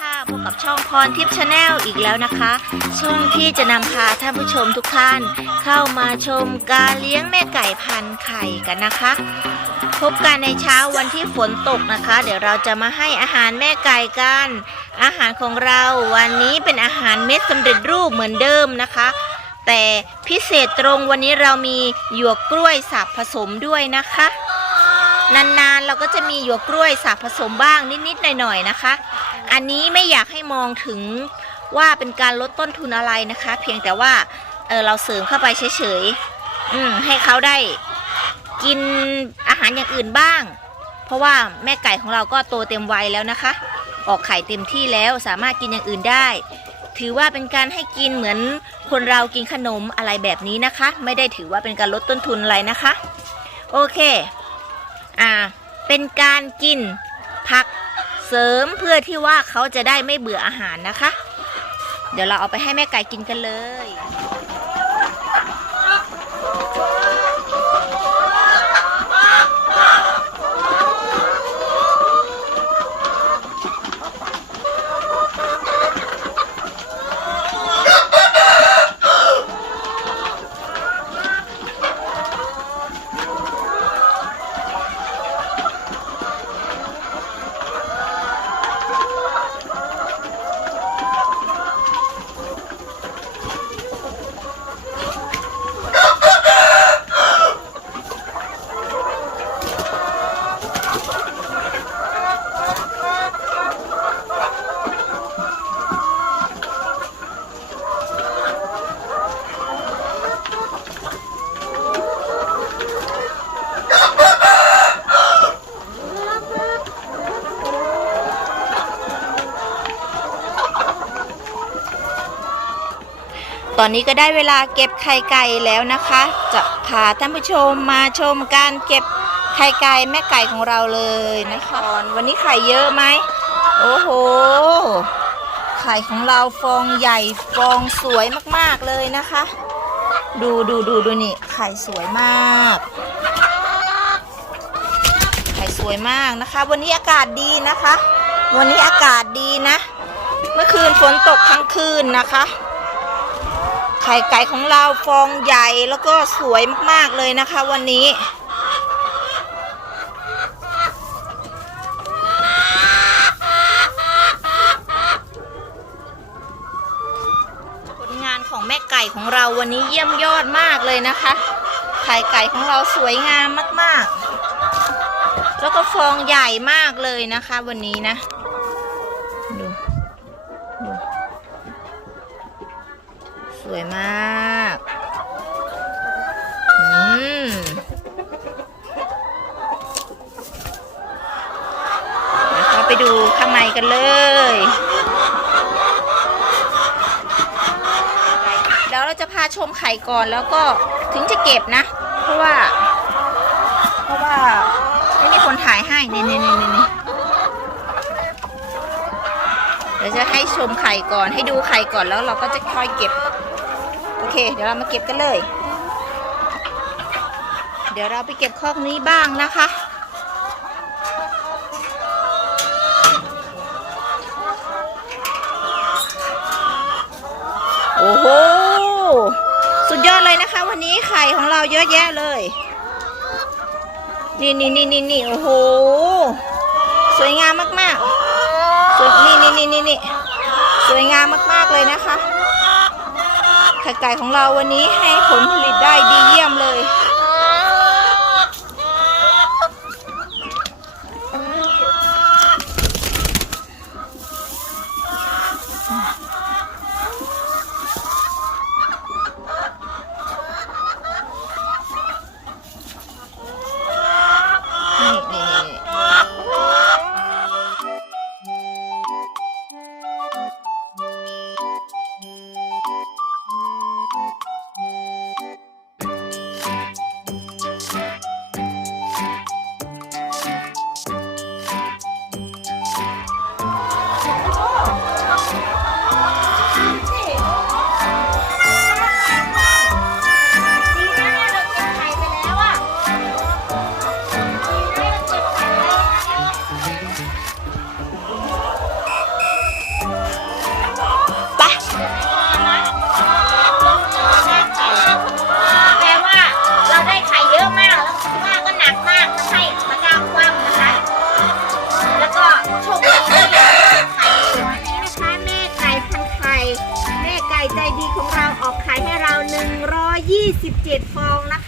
ค่ะพบกับช่องพรทิพย์ชาแนลอีกแล้วนะคะ ช่องที่จะนำพาท่านผู้ชมทุกท่าน เข้ามาชมการเลี้ยงแม่ไก่พันไข่กันนะคะ พบกันในเช้าวันที่ฝนตกนะคะ เดี๋ยวเราจะมาให้อาหารแม่ไก่กัน อาหารของเราวันนี้เป็นอาหารเม็ดสำเร็จรูปเหมือนเดิมนะคะ แต่พิเศษตรงวันนี้เรามีหยวกกล้วยสับผสมด้วยนะคะ นานๆเราก็จะมีหยวกกล้วยสับผสมบ้างนิดๆหน่อยๆนะคะ อันนี้ไม่อยากให้มองถึงว่าเป็นการลดต้นทุนอะไรนะคะ เพียงแต่ว่าเออเราเสริมเข้าไปเฉยๆอืมให้เขาได้กินอาหารอย่างอื่นบ้าง เพราะว่าแม่ไก่ของเราก็โตเต็มวัยแล้วนะคะ ออกไข่เต็มที่แล้วสามารถกินอย่างอื่นได้ ถือว่าเป็นการให้กินเหมือนคนเรากินขนมอะไรแบบนี้นะคะ ไม่ได้ถือว่าเป็นการลดต้นทุนอะไรนะคะ โอเค อ่า เป็นการกินผักเสริมเพื่อที่ว่าเขาจะได้ไม่เบื่ออาหารนะคะ เดี๋ยวเราเอาไปให้แม่ไก่กินกันเลย ตอนนี้ก็ได้เวลาเก็บไข่ไก่แล้วนะคะ จะพาท่านผู้ชมมาชมการเก็บไข่ไก่แม่ไก่ของเราเลยนะคะวันนี้ไข่เยอะไหมโอ้โห ไข่ของเราฟองใหญ่ฟองสวยมากๆเลยนะคะ ดูดูดูดูนี่ไข่สวยมาก ไข่สวยมากนะคะ วันนี้อากาศดีนะคะ วันนี้อากาศดีนะ เมื่อคืนฝนตกทั้งคืนนะคะ ข่ไก่ของเราฟองใหญ่แล้วก็สวยมาก ๆ เลยนะคะวันนี้ ผลงานของแม่ไก่ของเราวันนี้เยี่ยมยอดมากเลยนะคะ ไข่ไก่ของเราสวยงามมาก ๆ แล้วก็ฟองใหญ่มากเลยนะคะวันนี้นะ ดูดู วยมากอืมเดี๋ยวเข้าไปดูข้างในกันเลยเดี๋ยวเราจะพาชมไข่ก่อนแล้วก็ถึงจะเก็บนะ เพราะว่า เพราะว่าไม่มีคนถ่ายให้นี่นี่นี่นี่เดี๋ยวจะให้ชมไข่ก่อนให้ดูไข่ก่อนแล้วเราก็จะค่อยเก็บ โอเค เดี๋ยวเรามาเก็บกันเลย เดี๋ยวเราไปเก็บคอกนี้บ้างนะคะโอ้โห สุดยอดเลยนะคะ วันนี้ไข่ของเราเยอะแยะเลย นี่นี่นี่นี่นี่โอ้โห สวยงามมากๆสวยนี่นี่นี่นี่นี่สวยงามมากๆเลยนะคะ ไข่ไก่ของเราวันนี้ให้ผลผลิตได้ดีเยี่ยมเลย 7 ฟองนะคะ